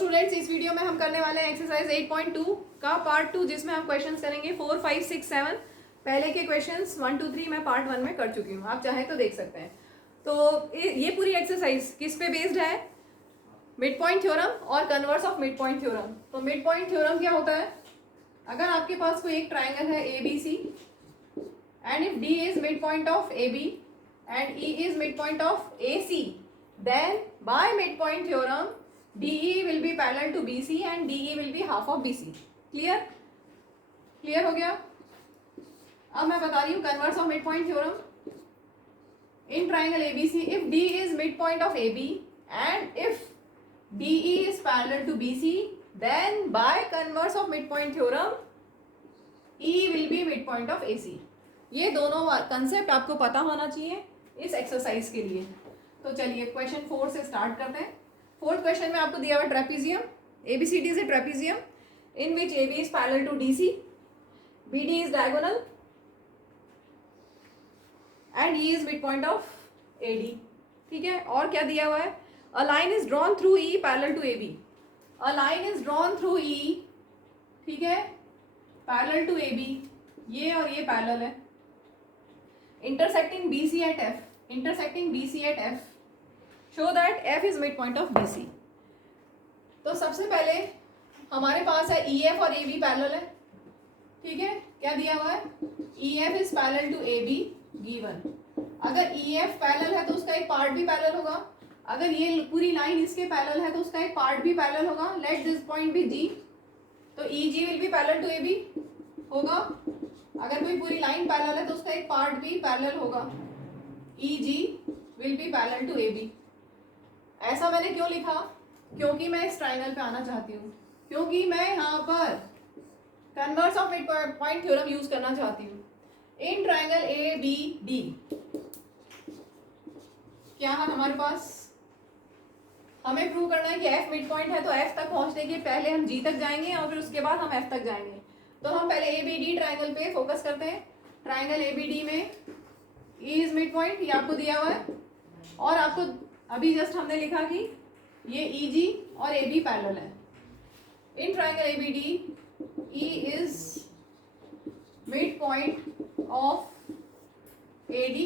Students, इस video में हम करने वाले हैं एक्सरसाइज 8.2 का पार्ट 2, जिसमें हम क्वेश्चंस करेंगे 4, 5, 6, 7। पहले के क्वेश्चंस 1, 2, 3 मैं पार्ट 1 में कर चुकी हूँ, आप चाहें तो देख सकते हैं। तो ये पूरी एक्सरसाइज किस पे बेस्ड है? मिड पॉइंट थ्योरम और converse of mid point theorem. तो मिड पॉइंट थ्योरम क्या होता है? अगर आपके पास कोई एक ट्राइंगल है A B C and if D is mid point of A B and E is mid point of A C, then by midpoint theorem DE will be parallel to BC and DE will be half of BC. Clear हो गया? अब मैं बता रही हूँ converse of mid point theorem in triangle ABC। If D is midpoint of AB and if DE is parallel to BC, then by converse of midpoint theorem E will be midpoint of AC। ये दोनों concept आपको पता होना चाहिए इस exercise के लिए। तो चलिए क्वेश्चन 4 से स्टार्ट करते हैं। फोर्थ क्वेश्चन में आपको दिया हुआ trapezium, ABCD is a trapezium in which AB is parallel to DC, BD is diagonal and E is mid point of AD। ठीक है, और क्या दिया हुआ है? A line is drawn through E parallel to AB। A line is drawn through E, ठीक है, parallel to AB, ये और ये पैरेलल है, intersecting BC at F, intersecting BC at F, show that F is midpoint of BC। तो सबसे पहले हमारे पास है EF और AB पैरेलल है। ठीक है, क्या दिया हुआ है? EF is parallel to AB given। अगर EF पैरेलल है तो उसका एक पार्ट भी पैरेलल होगा। अगर ये पूरी लाइन इसके पैरेलल है तो उसका एक पार्ट भी पैरेलल होगा। Let this point be G, तो EG will be parallel to AB होगा। अगर कोई पूरी लाइन पैरेलल है तो उसका एक पार्ट भी पैरेलल होगा। EG will be parallel to AB। ऐसा मैंने क्यों लिखा? क्योंकि मैं इस ट्राइंगल पे आना चाहती हूँ, क्योंकि मैं यहाँ पर converse of mid point theorem use करना चाहती हूँ इन ट्राइंगल ABD। क्या है हमारे पास? हमें प्रूव करना है कि F मिड पॉइंट है, तो F तक पहुंचने के पहले हम G तक जाएंगे और फिर उसके बाद हम F तक जाएंगे। तो हम पहले ABD ट्राइंगल पे फोकस करते हैं। ट्राइंगल ABD में E इज मिड पॉइंट, ये आपको दिया हुआ है, और आपको अभी जस्ट हमने लिखा कि ये EG और AB पैरेलल है। In triangle ABD E is mid point of AD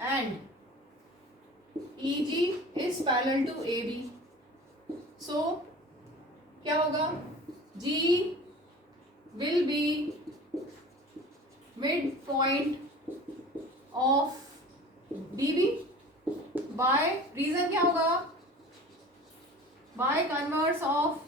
and EG is parallel to AB। So क्या होगा? G will be mid point of DB by reason क्या होगा? By converse of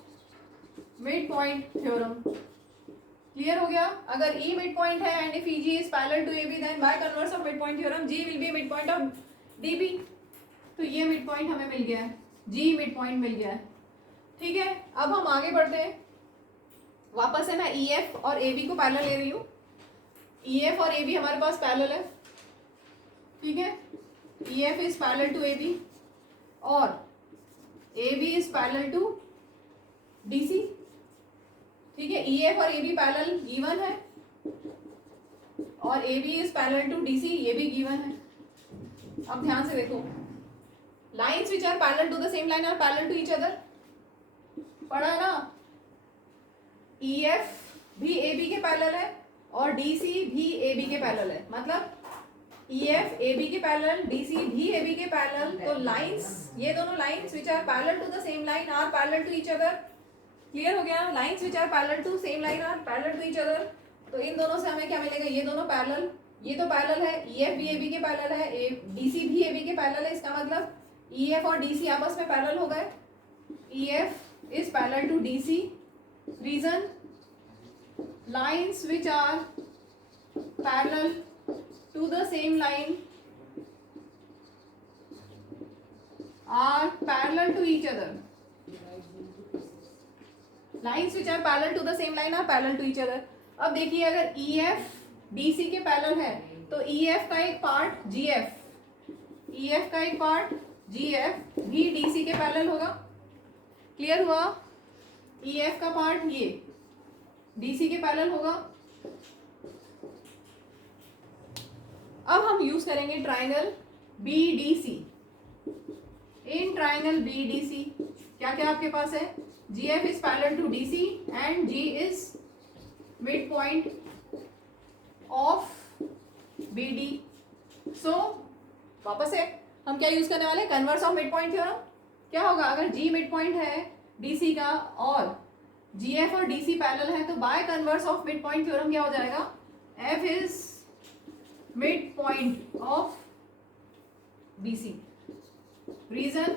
mid point theorem. Clear हो गया? अगर E mid point है and if EG is parallel to AB, then by converse of mid point theorem G will be mid point of DB। तो ये mid point हमें मिल गया है, G मिड पॉइंट मिल गया है। ठीक है, अब हम आगे बढ़ते हैं। वापस से मैं EF और AB को पैरेलल ले रही हूँ। EF और AB हमारे पास पैरेलल है। ठीक है, EF is parallel to AB और AB is parallel to DC। ठीक है, EF और AB पैरेलल गिवन है और AB is parallel to DC, ये भी गिवन है। अब ध्यान से देखो, lines which are parallel to the same line are parallel to each other. पढ़ा है ना? EF भी AB के पैरेलल है और DC भी AB के पैरेलल है। मतलब EF AB के पैरेलल, DC भी AB के पैरेलल। तो लाइंस, ये दोनों lines which are parallel to the same line are parallel to each other. Clear हो गया? Lines which are parallel to same line are parallel to each other. तो इन दोनों से हमें क्या मिलेगा? ये दोनों पैरेलल, ये तो पैरेलल है, EF भी AB के पैरेलल है, DC भी AB के पैरेलल है। इसका मतलब EF और DC आपस में पैरेलल हो गए। EF is parallel to DC। Reason, lines which are parallel to the same line are parallel to each other। Lines which are parallel to the same line are parallel to each other। अब देखिए, अगर EF DC के parallel है तो EF का एक part GF, EF का एक पार्ट GF भी DC के पैरेलल होगा। क्लियर हुआ? EF का पार्ट ये DC के पैरेलल होगा। अब हम यूज करेंगे triangle BDC। In triangle BDC क्या क्या आपके पास है, G F is parallel to D C and G is mid point of B D. So वापस से हम क्या यूज करने वाले हैं, converse of mid point theorem. क्या होगा, अगर जी मिड पॉइंट है डीसी का और जी एफ और डी सी पैरेलल है, तो by converse of mid point theorem क्या हो जाएगा, F is mid point of B C. Reason,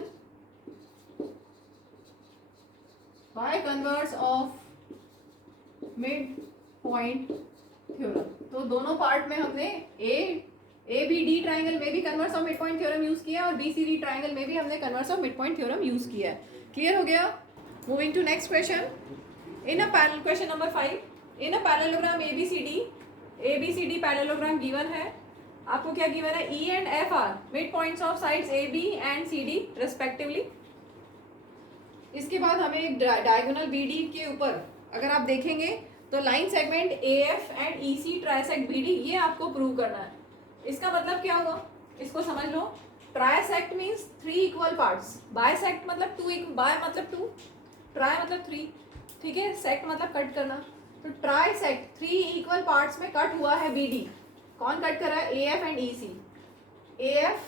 by converse of mid point theorem. तो दोनों पार्ट में हमने ए बी डी ट्राइंगल में भी converse of mid point theorem use किया और बी सी डी ट्राइंगल में भी हमने converse of mid point theorem use किया है। क्लियर हो गया। Moving to next question. In a parallel, question number 5, in a parallelogram ABCD parallelogram given है। आपको क्या गिवन है, E and F are mid points of sides A B and C D respectively. इसके बाद हमें एक डायगोनल बी डी के ऊपर अगर आप देखेंगे तो line segment A F and E C trisect B D, ये आपको प्रूव करना है। इसका मतलब क्या हुआ, इसको समझ लो। Trisect means 3 equal parts, bisect मतलब 2, बाय मतलब 2, ट्राई मतलब 3, ठीक है, सेक्ट मतलब कट करना। तो ट्राइसेक्ट 3 इक्वल पार्ट्स में कट हुआ है बी डी। कौन कट कर रहा है, A F and E C. A F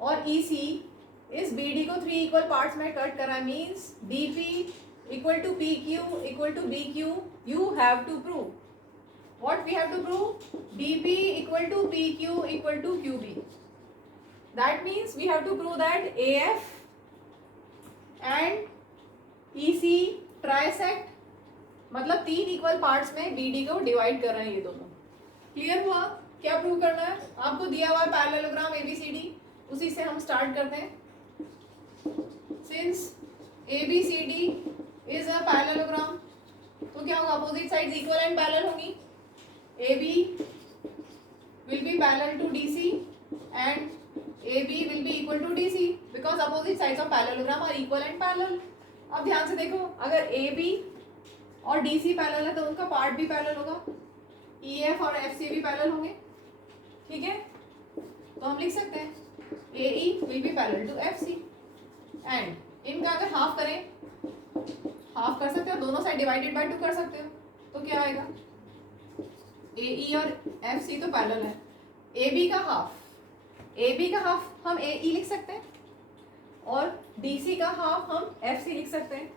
और ई सी इस बी डी को 3 इक्वल पार्ट्स में कट कर रहा है, means D P equal to PQ equal to BQ, you have to prove. What we have to prove? DP equal to PQ equal to QB. That means we have to prove that AF and EC trisect, मतलब 3 equal parts में BD को divide कर रहे हैं ये दोनों। Clear हुआ। क्या प्रूव करना है, आपको दिया हुआ है पैरेललोग्राम ABCD, उसी से हम स्टार्ट करते हैं। Since ABCD is a parallelogram, तो क्या होगा, opposite sides equal and parallel होंगी। AB will be parallel to DC and AB will be equal to DC because opposite sides of parallelogram are equal and parallel. अब ध्यान से देखो, अगर AB और DC पैरेलल है तो उनका पार्ट भी पैरेलल होगा, EF और FC भी पैरेलल होंगे, ठीक है। तो हम लिख सकते हैं AE will be parallel to FC and इनका अगर हाफ करें, हाफ कर सकते हो, दोनों साइड डिवाइडेड बाय 2 कर सकते हो, तो क्या आएगा, AE और FC तो पैरेलल है, AB का हाफ हम AE लिख सकते हैं और DC का हाफ हम FC लिख सकते हैं,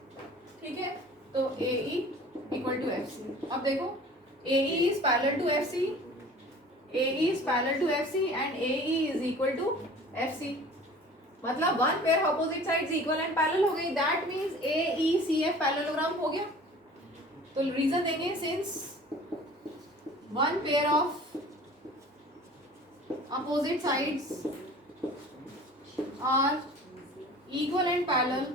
ठीक है। तो AE इक्वल टू FC। अब देखो AE is parallel to FC, AE is parallel to FC and AE is equal to FC, मतलब one pair opposite sides equal and parallel हो गई। दैट मींस AECF पैरेललोग्राम हो गया। तो reason देंगे, since one pair of opposite sides are equal and parallel,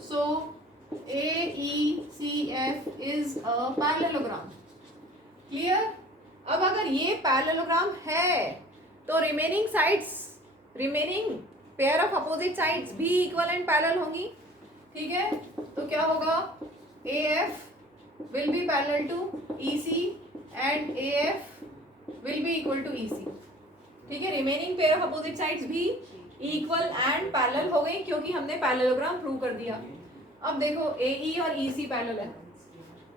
so AECF is a parallelogram. Clear. अब अगर ये पैरेललोग्राम है तो remaining pair of opposite sides भी इक्वल एंड पैरेलल होंगी, ठीक है। तो क्या होगा, AF will be parallel to EC and AF will be equal to EC, ठीक है। Remaining pair of opposite sides भी इक्वल एंड पैरेलल हो गई क्योंकि हमने पैरेललोग्राम प्रूव कर दिया। अब देखो AE और EC पैरेलल है,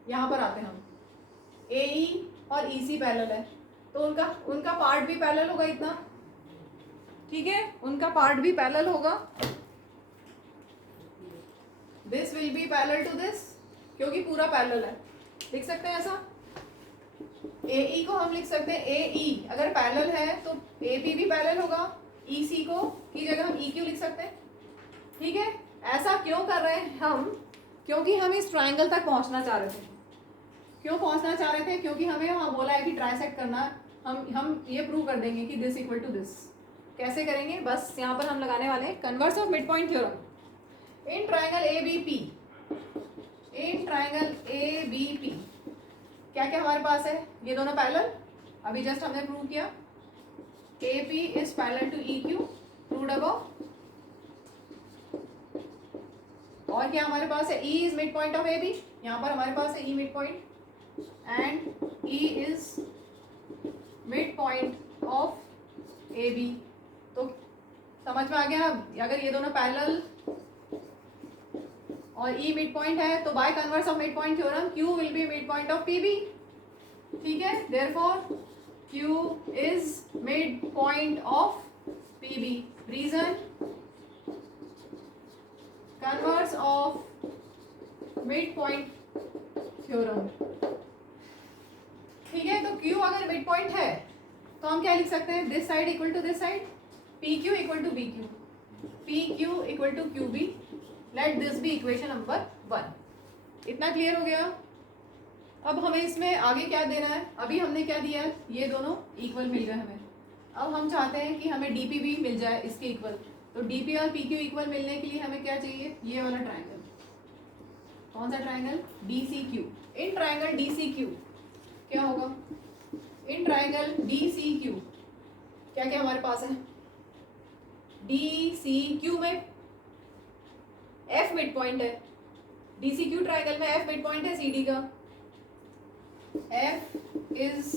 यहाँ पर आते हैं हम, AE और EC पैरेलल है तो उनका पार्ट भी पैरेलल होगा इतना, ठीक है, उनका पार्ट भी पैरेलल होगा। This will be parallel to this, क्योंकि पूरा पैरेलल है, लिख सकते हैं ऐसा। AE को हम लिख सकते हैं AE, अगर पैरेलल है तो AB भी पैरेलल होगा, EC को की जगह हम EQ लिख सकते हैं, ठीक है। ऐसा क्यों कर रहे हैं हम, क्योंकि हम इस ट्राइंगल तक पहुंचना चाह रहे थे। क्यों पहुंचना चाह रहे थे, क्योंकि हमें वहाँ बोला है कि ट्राइसेक्ट करना है। हम ये प्रूव कर देंगे कि दिस इक्वल टू दिस। कैसे करेंगे, बस यहाँ पर हम लगाने वाले हैं converse of mid point theorem. In triangle ABP क्या क्या हमारे पास है, ये दोनों पैरेलल, अभी जस्ट हमने प्रूव किया। AP is parallel to EQ, proved above. और क्या हमारे पास है, E is mid point of AB, यहाँ पर हमारे पास है E mid point and E is mid point of AB। तो समझ में आ गया, अगर ये दोनों पैरेलल और ई मिड पॉइंट है, तो by converse of mid point theorem Q will be mid point of P. ठीक है, therefore Q is mid point of P. Reason, converse of mid point theorem. ठीक है, तो क्यू अगर मिड पॉइंट है तो हम क्या लिख सकते हैं, this side equal to this side, P Q equal to B Q, P Q equal to Q B. Let this be equation number 1। इतना क्लियर हो गया। अब हमें इसमें आगे क्या देना है, अभी हमने क्या दिया है, ये दोनों इक्वल मिल गए हमें। अब हम चाहते हैं कि हमें डीपी भी मिल जाए इसके इक्वल। तो डीपी और पी क्यू इक्वल मिलने के लिए हमें क्या चाहिए, ये वाला ट्राइंगल। कौन सा triangle, D C Q. In triangle D C Q क्या होगा, in triangle D C Q क्या क्या हमारे पास है, डी सी क्यू में एफ मिड पॉइंट है, डी सी क्यू ट्राइंगल में एफ मिड पॉइंट है सी डी का, F is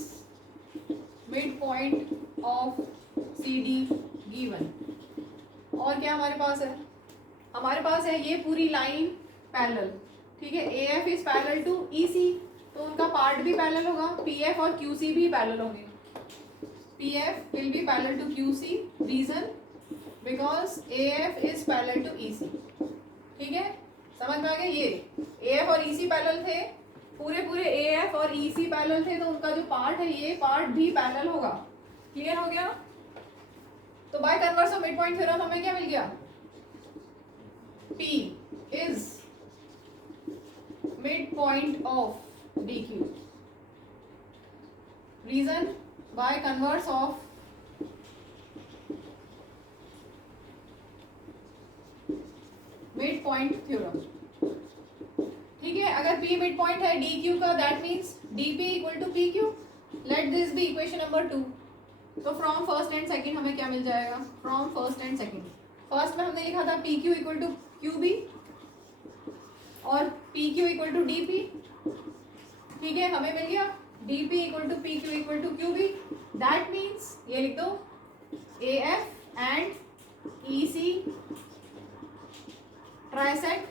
mid point of C D given. और क्या हमारे पास है, हमारे पास है ये पूरी लाइन पैरेलल। ठीक है, A F is parallel to E C, तो उनका पार्ट भी पैरेलल होगा, पी एफ और क्यू सी भी पैरेलल होंगे। P F will be parallel to Q C, reason because A F is parallel to E C. ठीक है, समझ में आ गया। ये ए एफ और ई सी पैरेलल थे, पूरे पूरे ए एफ और ई सी पैरेलल थे, तो उनका जो पार्ट है ये पार्ट भी पैरेलल होगा। क्लियर हो गया। तो by converse of mid point theorem हमें क्या मिल गया, P is mid point of D Q. Reason, by converse of mid point theorem. ठीक है, अगर P मिड पॉइंट है डी क्यू का, that means DP equal to P Q. Let this be equation number 2। तो from first and second हमें क्या मिल जाएगा, from first and second. First में हमने लिखा था P Q equal to Q B और P Q equal to D P. ठीक है, हमें मिल गया D P equal to P Q equal to Q B. That means ये लिख दो, A F and E C trisect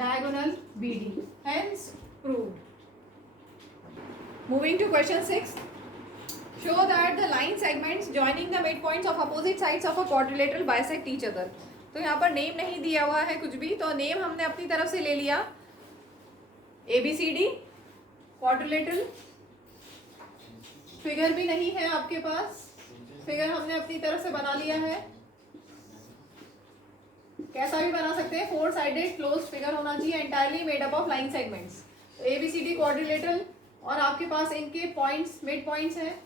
diagonal BD, hence proved. Moving to question 6. Show that the line segments joining the midpoints of opposite sides of a quadrilateral bisect each other. तो यहाँ पर name नहीं दिया हुआ है कुछ भी, तो नेम हमने अपनी तरफ से ले लिया, ABCD क्वाड्रिलेटरल। फिगर भी नहीं है आपके पास, फिगर हमने अपनी तरफ से बना लिया है। कैसा भी बना सकते हैं, 4 साइडेड क्लोज्ड फिगर होना चाहिए, entirely made up of line segments. ABCD quadrilateral, और आपके पास इनके पॉइंट्स मिड पॉइंट्स हैं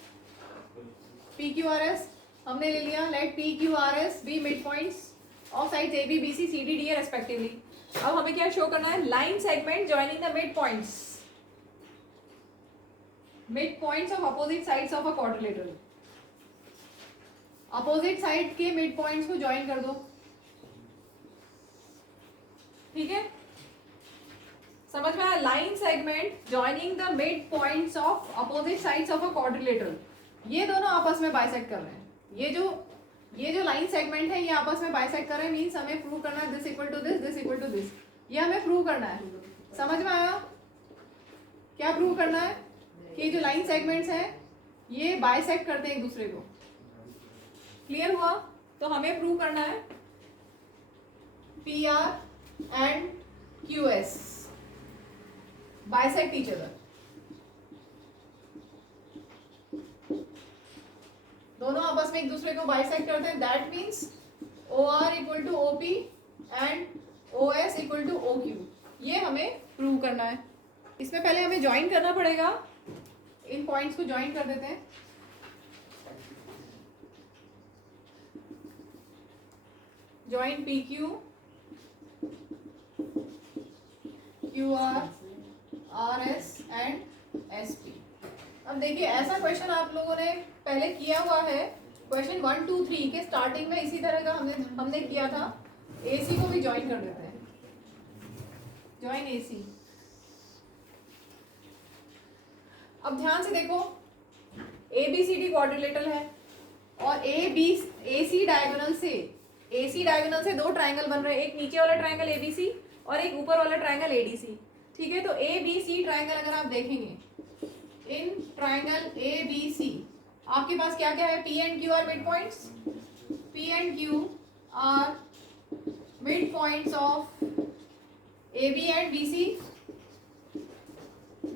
PQRS हमने ले लिया। Let PQRS be mid points of sides AB BC CD DA respectively. अब हमें क्या शो करना है, line segment joining the mid points of opposite sides of a quadrilateral. Opposite side के मिड पॉइंट्स को ज्वाइन कर दो। ठीक है, समझ में आया। Line segment joining the mid points of opposite sides of a quadrilateral, ये दोनों आपस में बाइसेक्ट कर रहे हैं। ये जो लाइन सेगमेंट है ये आपस में बाइसेक्ट कर रहे हैं, मींस हमें प्रूव करना है this equal to this, this equal to this. ये हमें प्रूव करना है। समझ में आया, क्या प्रूव करना है कि जो लाइन सेगमेंट्स हैं ये बाइसेक्ट करते हैं एक दूसरे को। क्लियर हुआ। तो हमें प्रूव करना है PR and QS bisect each other। दोनों आपस में एक दूसरे को बाइसेक्ट करते हैं, that means OR equal to OP and OS equal to OQ। ये हमें प्रूव करना है। इसमें पहले हमें ज्वाइन करना पड़ेगा, इन पॉइंट्स को ज्वाइन कर देते हैं। Join PQ QR RS and SP। अब देखिए, ऐसा क्वेश्चन आप लोगों ने पहले किया हुआ है, क्वेश्चन 1 2 3 के स्टार्टिंग में इसी तरह का हमने किया था। AC को भी ज्वाइन कर देते हैं, ज्वाइन AC। अब ध्यान से देखो, ABCD क्वाड्रिलेटरल है और AC डायगोनल से AC डायगोनल से दो ट्राइंगल बन रहे हैं, एक नीचे वाला ट्राइंगल ABC और एक ऊपर वाला ट्राइंगल ADC। ठीक है, तो ABC ट्राइंगल अगर आप देखेंगे, इन ट्राइंगल ABC आपके पास क्या क्या है, P and Q are mid points, P and Q are mid points of AB and BC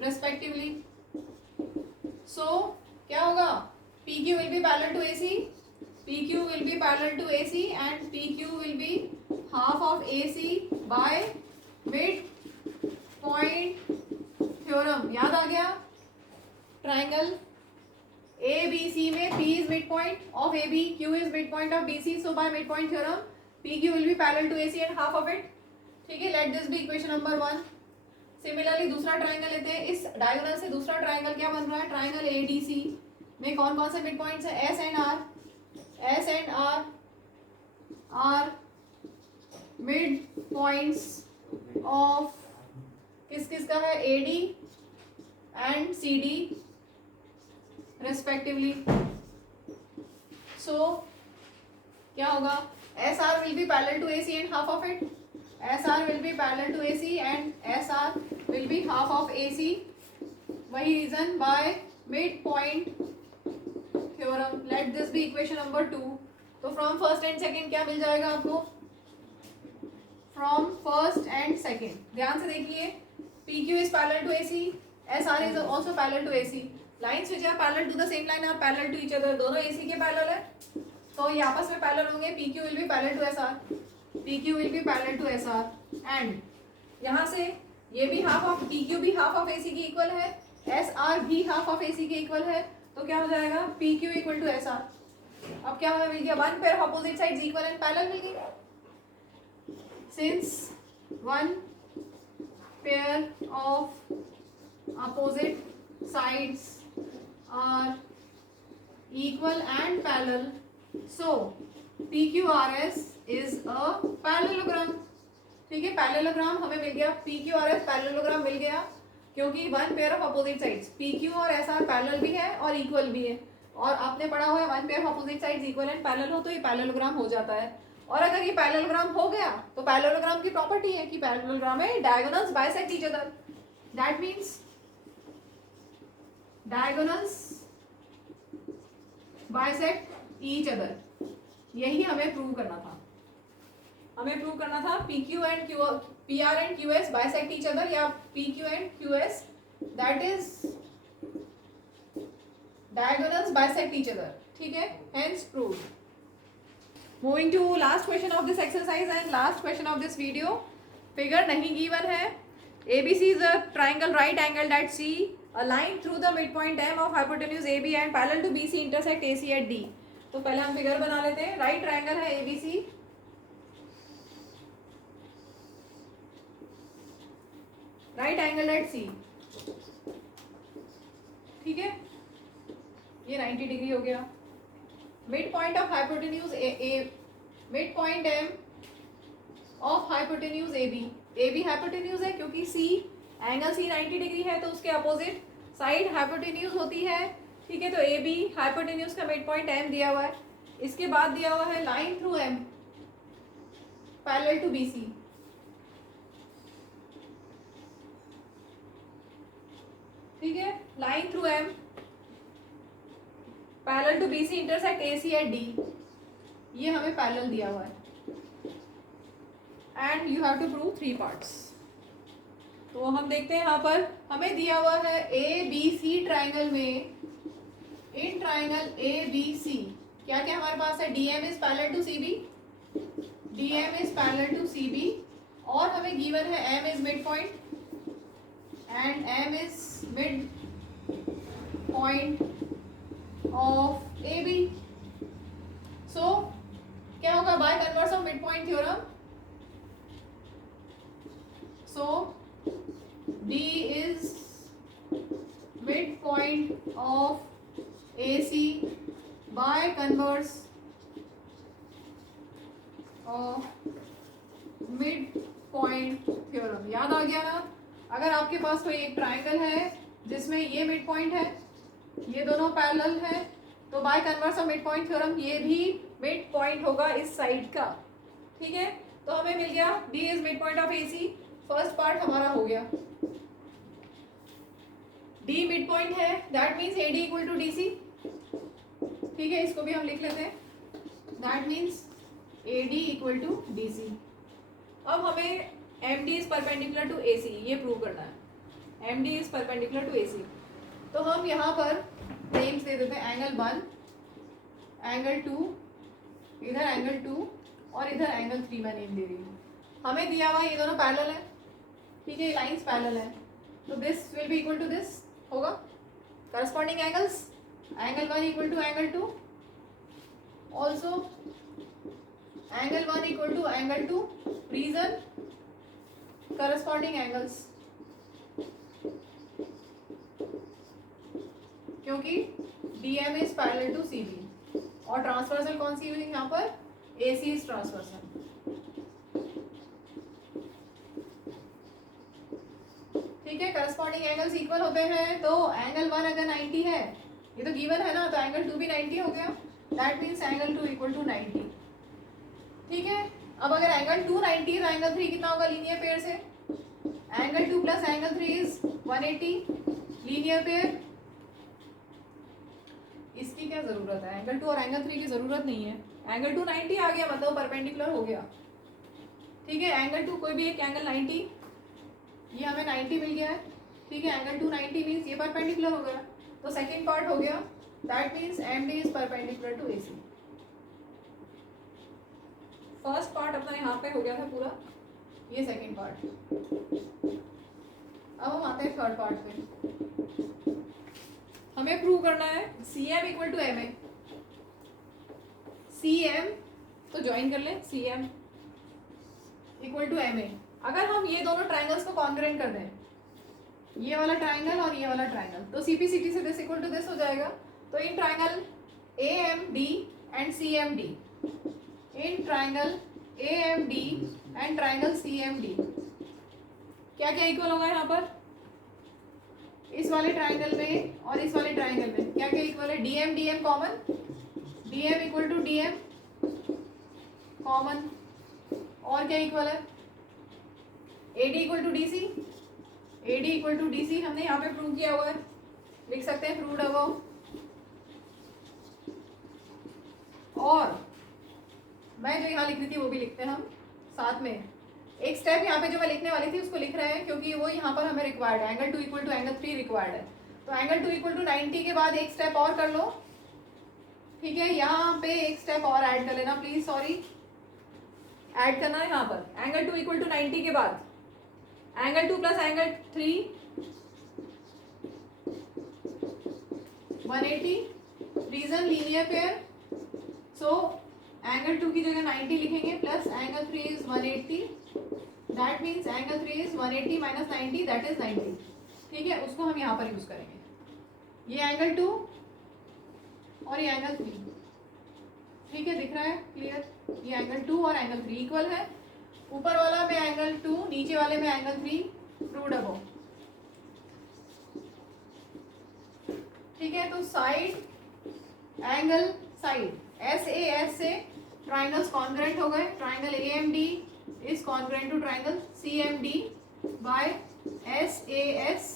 respectively. So क्या होगा, PQ will be parallel to AC, PQ will be parallel to AC and PQ will be half of AC by mid point theorem। याद आ गया, triangle ABC में P is midpoint of AB, Q is midpoint of BC, so by midpoint theorem PQ will be parallel to AC and half of it। ठीक है, let this be equation number 1। Similarly दूसरा triangle लेते हैं, इस diagonal से दूसरा triangle क्या बन रहा है, ट्राइंगल ADC में कौन कौन से मिड पॉइंट्स है, S and R, S and R are mid points of किस किस का है, AD and CD respectively. So क्या होगा, SR will be parallel to AC and half of it, SR will be parallel to AC and SR will be half of AC। वही reason by mid point theorem. Let this be equation number 2। तो from first and second क्या मिल जाएगा आपको, from first and second ध्यान से देखिए, PQ is parallel to AC, SR is also parallel to AC। Lines which are parallel to the same line are parallel to each other, दोनों AC के parallel है, तो ये आपस में पैरेलल होंगे। PQ will be parallel to SR, PQ will be parallel to SR and यहाँ से ये भी हाफ ऑफ PQ भी हाफ ऑफ AC की इक्वल है, SR भी हाफ ऑफ AC के इक्वल है, तो क्या हो जाएगा, PQ इक्वल टू SR। अब क्या हमें मिल गया, one pair of opposite sides equal and parallel मिल गई। Since one pair of opposite sides are equal and parallel, so PQRS is a parallelogram. ठीक है, पैरेललोग्राम हमें मिल गया, PQRS पैरेललोग्राम मिल गया, क्योंकि one pair of opposite sides PQ और SR पैरेलल भी है और इक्वल भी है, और आपने पढ़ा हुआ है one pair of opposite sides equal and parallel हो तो ये पैरेललोग्राम हो जाता है। और अगर ये पैरेललोग्राम हो गया तो पैरेललोग्राम की प्रॉपर्टी है कि पैरेललोग्राम में diagonals bisect each other, that means diagonals bisect each other. यही हमें प्रूव करना था, हमें प्रूव करना था PQ and PR and QS bisect each other, या PQ and QS that is diagonals bisect each other। ठीक है, hence proved। Moving to last question of this exercise and last question of this video। figure नहीं given है, ABC is a triangle right angled at C, a line through the midpoint M of hypotenuse AB and parallel to BC intersect AC at D। तो पहले हम figure बना लेते हैं, right triangle है ABC, right angle at C। ठीक है, ये 90 डिग्री हो गया। Mid point of hypotenuse mid point M of hypotenuse AB hypotenuse है क्योंकि C एंगल C 90 डिग्री है, तो उसके अपोजिट साइड हाइपोटेन्यूज होती है। ठीक है, तो AB हाइपोटेन्यूज का मिड पॉइंट M दिया हुआ है, इसके बाद दिया हुआ है line through M parallel to BC। ठीक है, line through M parallel to BC intersect AC at D, ये हमें पैरेलल दिया हुआ है and you have to prove 3 parts. तो हम देखते हैं, यहाँ पर हमें दिया हुआ है ABC ट्राइंगल में, इन ट्राइंगल ABC क्या क्या हमारे पास है, DM is parallel to CB, DM is parallel to CB, और हमें गिवन है M is mid point and M is mid point of AB। So क्या होगा, by converse of mid point theorem, so D is midpoint of AC by converse of midpoint theorem। याद आ गया ना, अगर आपके पास कोई एक ट्राइंगल है जिसमें ये मिड पॉइंट है, ये दोनों पैरेलल है, तो by converse of mid point theorem ये भी मिड पॉइंट होगा इस साइड का, ठीक है, तो हमें मिल गया D is mid point of A C. First part हमारा हो गया। डी मिड पॉइंट है, that means A D equal to D C. ठीक है, इसको भी हम लिख लेते हैं, that means A D equal to D C. अब हमें M D is perpendicular to A C ये प्रूव करना है। M D is perpendicular to A C, तो हम यहाँ पर नेम्स दे देते हैं, एंगल 1, एंगल 2, इधर एंगल 2 और इधर एंगल 3 मैं नेम दे रही हूँ। हमें दिया हुआ ये दोनों पैरेलल है, ठीक है, लाइंस पैरेलल है, तो this will be equal to this होगा। Corresponding angles, angle 1 equal to angle 2, also angle 1 equal to angle 2, reason corresponding angles, क्योंकि DM is parallel to CB और ट्रांसवर्सल कौन सी हुई यहाँ पर, एसी इज ट्रांसवर्सल। ठीक है, करस्पॉन्डिंग एंगल्स इक्वल होते हैं, तो एंगल 1 अगर 90 है, ये तो गिवन है ना, तो एंगल 2 भी 90 हो गया, that means angle 2 equal to 90। ठीक है, अब अगर एंगल 2 90 है तो एंगल 3 कितना होगा लीनियर पेयर से, angle 2 plus angle 3 is 180 linear pair. इसकी क्या जरूरत है, एंगल 2 और एंगल 3 की जरूरत नहीं है, एंगल 2 90 आ गया मतलब परपेंडिकुलर हो गया। ठीक है, एंगल 2 कोई भी एक एंगल 90, ये हमें 90 मिल गया है। ठीक है, एंगल 2 90 मीन्स ये परपेंडिकुलर हो गया, तो सेकंड पार्ट हो गया, that means M D is perpendicular to A C. First part अपना यहाँ पे हो गया था पूरा, ये सेकंड पार्ट। अब हम आते हैं थर्ड पार्ट पे। हमें प्रूव करना है C M equal to M A. C M तो ज्वाइन कर ले, C M equal to M A. अगर हम ये दोनों ट्राइंगल्स को कॉन्ग्रुएंट कर दें, ये वाला ट्राइंगल और ये वाला ट्राइंगल, तो सीपीसीटी से दिस इक्वल टू दिस हो जाएगा। तो in triangle A M D and C M D, in triangle A M D and triangle C M D, क्या क्या इक्वल होगा यहाँ पर, इस वाले ट्राइंगल में और इस वाले ट्राइंगल में क्या क्या इक्वल है, DM DM common, DM equal to DM common, और क्या इक्वल है, AD equal to DC, AD equal to DC हमने यहाँ पे प्रूव किया हुआ है, लिख सकते हैं प्रूव्ड अबव। और मैं जो यहाँ लिख रही थी वो भी लिखते हैं हम साथ में, एक स्टेप यहाँ पे जो मैं लिखने वाली थी उसको लिख रहे हैं, क्योंकि वो यहाँ पर हमें रिक्वायर्ड है, angle 2 equal to angle 3 required है। तो एंगल 2 इक्वल टू 90 के बाद एक स्टेप और कर लो। ठीक है, यहाँ पे एक स्टेप और ऐड कर लेना प्लीज, सॉरी, ऐड करना है यहाँ पर। एंगल 2 इक्वल टू 90 के बाद angle 2 plus angle 3 180, reason linear pair, so angle 2 की जगह 90 लिखेंगे, plus angle 3 is 180, that means angle 3 is 180 minus 90, that is 90। ठीक है, उसको हम यहाँ पर यूज करेंगे। ये एंगल 2 और ये एंगल 3, ठीक है, दिख रहा है क्लियर, ये एंगल 2 और एंगल 3 इक्वल है, ऊपर वाला में एंगल 2, नीचे वाले में एंगल 3, प्रूव्ड अबव। ठीक है, तो side angle side S A S से ट्राइंगल्स कॉन्ग्रुएंट हो गए, triangle A M D is congruent to triangle C M D by S A S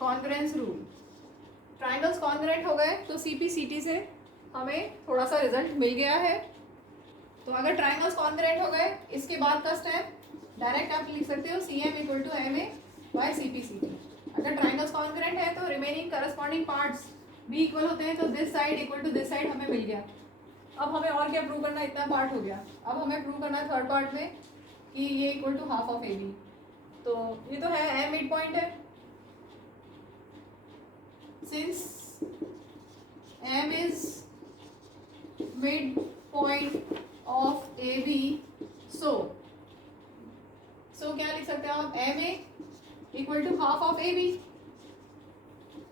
congruence rule. Triangles congruent हो गए तो सीपीसीटी से हमें थोड़ा सा रिजल्ट मिल गया है। तो अगर ट्राइंगल्स कॉन्ग्रुएंट हो गए, इसके बाद का स्टेप डायरेक्ट आप लिख सकते हो C M equal to M A by CPCT. अगर ट्राइंगल्स कॉन्ग्रुएंट है तो रिमेनिंग करस्पॉन्डिंग पार्ट्स भी इक्वल होते हैं, तो this side equal to this side हमें मिल गया। अब हमें और क्या प्रूव करना है, इतना पार्ट हो गया। अब हमें प्रूव करना है थर्ड पार्ट में कि ये equal to half of A B. तो ये तो है एम मिड पॉइंट है, since M is mid point of A B, so क्या लिख सकते हैं आप, M A equal to half of A B,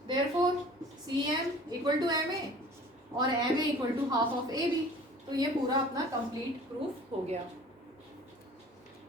therefore C M equal to M A और M A equal to half of A B. तो ये पूरा अपना कंप्लीट प्रूफ हो गया।